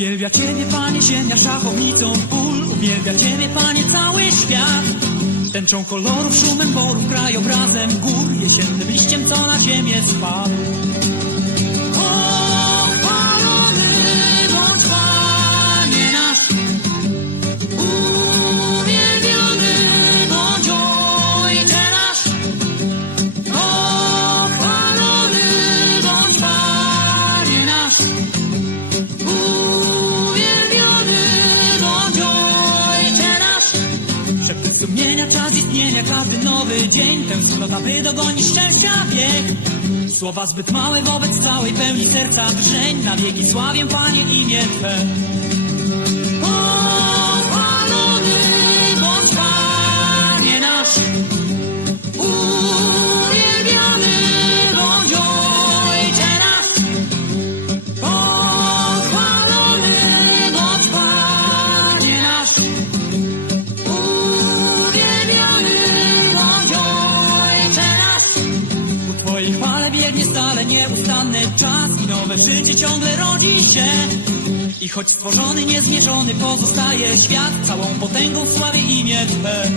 Uwielbia Ciebie, Panie, ziemia szachownicą pól. Uwielbia Ciebie, Panie, cały świat. Tęczą kolorów, szumem borów, krajobrazem gór, istnienia, każdy nowy dzień Tęsknota, by dogonić szczęścia bieg Słowa zbyt małe wobec całej pełni serca drżeń Na wieki sławię Panie imię Twe nieustanny czas i nowe życie ciągle rodzi się. I choć stworzony, niezmierzony pozostaje świat, całą potęgą sławie imię Twe.